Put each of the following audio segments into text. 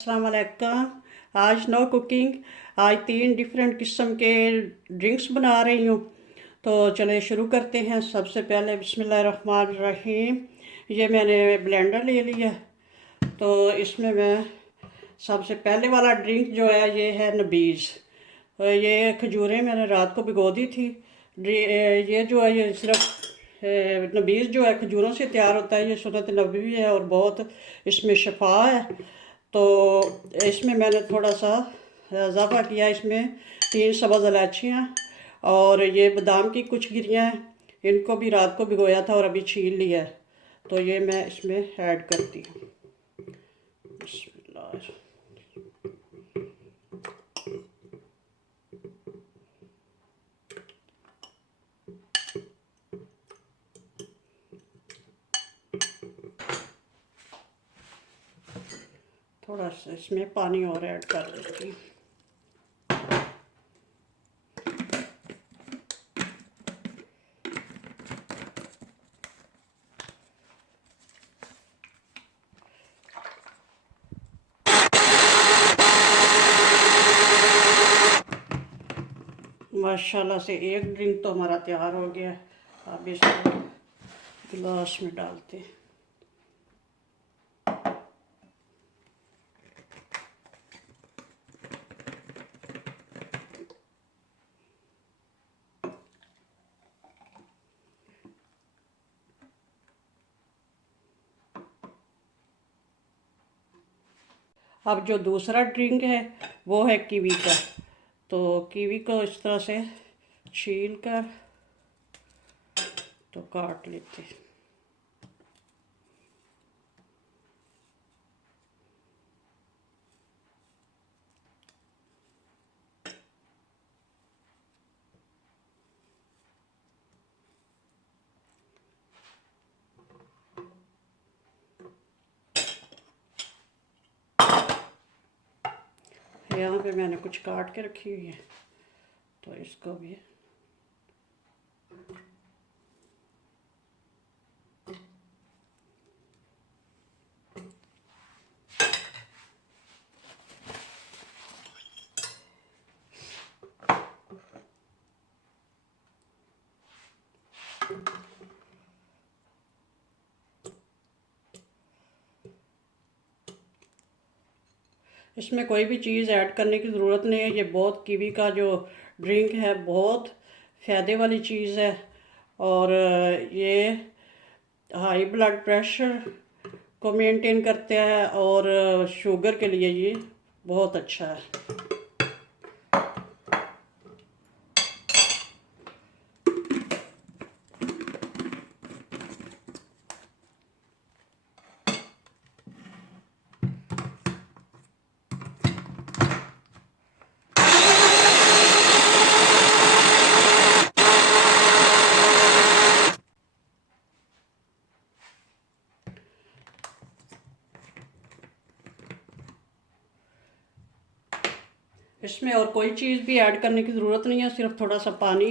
अस्सलाम वालेकुम। आज नो कुकिंग। आज 3 डिफरेंट किस्म के ड्रिंक्स बना रही हूँ। तो चले शुरू करते हैं। सबसे पहले बिस्मिल्लाहिर्रहमानिर्रहीम। ये मैंने ब्लेंडर ले लिया। तो इसमें मैं सबसे पहले वाला ड्रिंक जो है ये है नबीज़। ये खजूरें मैंने रात को भिगो दी थी। ये जो है ये सिर्फ नबीज़ जो है खजूरों से तैयार होता है। ये सुन्नत नबवी है और बहुत इसमें शफा है। तो इसमें मैंने थोड़ा सा इजाफ़ा किया। इसमें 3 सब्ज़ इलायचियाँ और ये बादाम की कुछ गिरियाँ हैं। इनको भी रात को भिगोया था और अभी छील लिया है। तो ये मैं इसमें ऐड करती हूँ। बिस्मिल्लाह। थोड़ा सा इसमें पानी और ऐड कर देती हूँ। माशाल्लाह से एक ड्रिंक तो हमारा तैयार हो गया। अब इसको गिलास में डालते हैं। अब जो दूसरा ड्रिंक है वो है कीवी का। तो कीवी को इस तरह से छील कर तो काट लेते हैं। यहाँ पे मैंने कुछ काट के रखी हुई है तो इसको भी इसमें कोई भी चीज़ ऐड करने की ज़रूरत नहीं है। ये बहुत कीवी का जो ड्रिंक है बहुत फ़ायदे वाली चीज़ है। और ये हाई ब्लड प्रेशर को मेंटेन करता है और शुगर के लिए ये बहुत अच्छा है। इसमें और कोई चीज़ भी ऐड करने की ज़रूरत नहीं है। सिर्फ थोड़ा सा पानी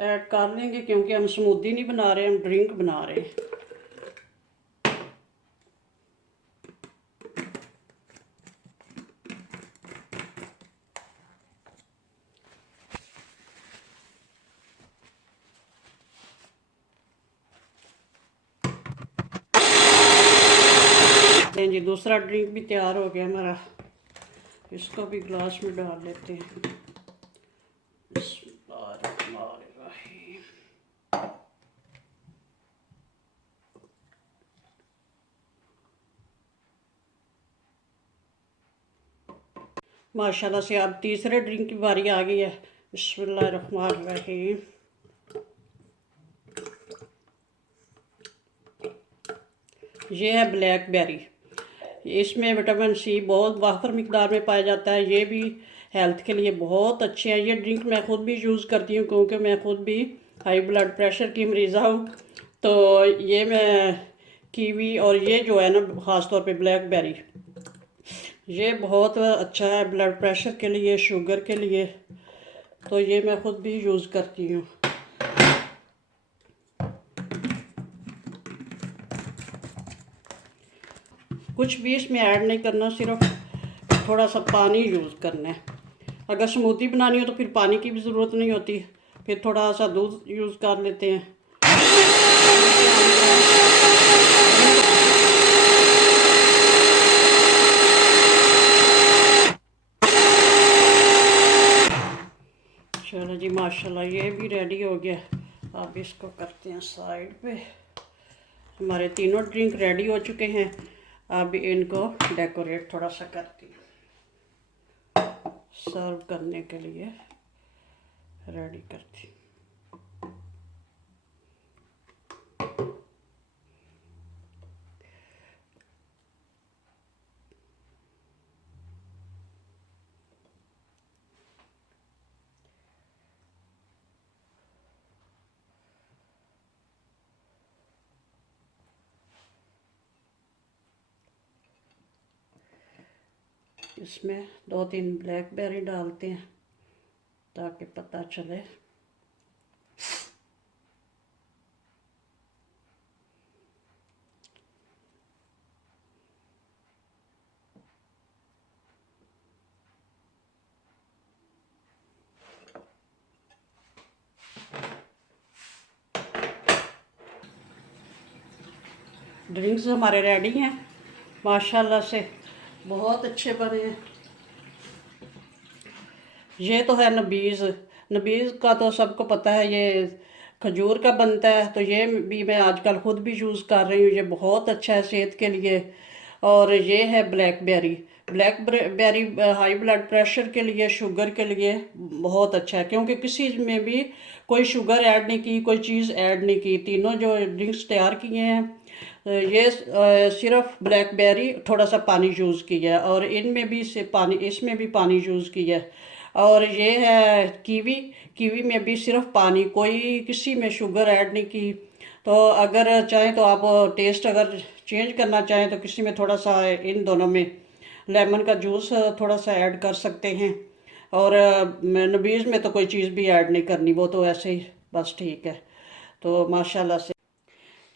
ऐड कर लेंगे क्योंकि हम स्मूदी नहीं बना रहे, हम ड्रिंक बना रहे हैं। जी दूसरा ड्रिंक भी तैयार हो गया हमारा। इसको भी ग्लास में डाल लेते हैं। माशाल्लाह से अब तीसरे ड्रिंक की बारी आ गई है। बिस्मिल्लाहिर्रहमानिर्रहीम। ये है ब्लैकबेरी। इसमें विटामिन सी बहुत वाफर मिकदार में पाया जाता है। ये भी हेल्थ के लिए बहुत अच्छे हैं। ये ड्रिंक मैं ख़ुद भी यूज़ करती हूँ क्योंकि मैं ख़ुद भी हाई ब्लड प्रेशर की मरीज़ा हूँ। तो ये मैं कीवी और ये जो है ना ख़ास तौर पे ब्लैकबेरी ये बहुत अच्छा है ब्लड प्रेशर के लिए, शुगर के लिए। तो ये मैं ख़ुद भी यूज़ करती हूँ। कुछ भी इसमें ऐड नहीं करना, सिर्फ थोड़ा सा पानी यूज़ करना है। अगर स्मूदी बनानी हो तो फिर पानी की भी ज़रूरत नहीं होती, फिर थोड़ा सा दूध यूज़ कर लेते हैं। चलो जी माशाल्लाह ये भी रेडी हो गया। अब इसको करते हैं साइड पे। हमारे तीनों ड्रिंक रेडी हो चुके हैं। अब इनको डेकोरेट थोड़ा सा करती हूँ, सर्व करने के लिए रेडी करती हूँ। इसमें 2-3 ब्लैकबेरी डालते हैं ताकि पता चले। ड्रिंक्स हमारे रेडी हैं माशाल्लाह से, बहुत अच्छे बने हैं। ये तो है नबीज़। नबीज़ का तो सबको पता है, ये खजूर का बनता है, तो ये भी मैं आजकल ख़ुद भी यूज़ कर रही हूँ। ये बहुत अच्छा है सेहत के लिए। और ये है blackberry. Blackberry high blood pressure के लिए, शुगर के लिए बहुत अच्छा है, क्योंकि किसी में भी कोई शुगर ऐड नहीं की, कोई चीज़ ऐड नहीं की। तीनों जो ड्रिंक्स तैयार किए हैं ये सिर्फ ब्लैकबेरी थोड़ा सा पानी यूज़ किया है, और इनमें भी से पानी, इसमें भी पानी यूज़ किया है। और ये है कीवी। कीवी में भी सिर्फ पानी, कोई किसी में शुगर ऐड नहीं की। तो अगर चाहें तो आप टेस्ट अगर चेंज करना चाहें तो किसी में थोड़ा सा इन दोनों में लेमन का जूस थोड़ा सा ऐड कर सकते हैं। और नबीज़ में तो कोई चीज़ भी ऐड नहीं करनी, वो तो ऐसे ही बस ठीक है। तो माशाल्लाह से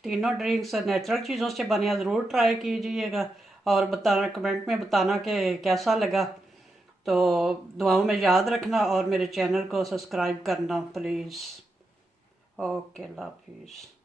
तीनों ड्रिंक्स नेचुरल चीज़ों से बने, ज़रूर ट्राई कीजिएगा और बताना, कमेंट में बताना कि कैसा लगा। तो दुआओं में याद रखना और मेरे चैनल को सब्सक्राइब करना प्लीज़। ओके, अल्लाह हाफिज़।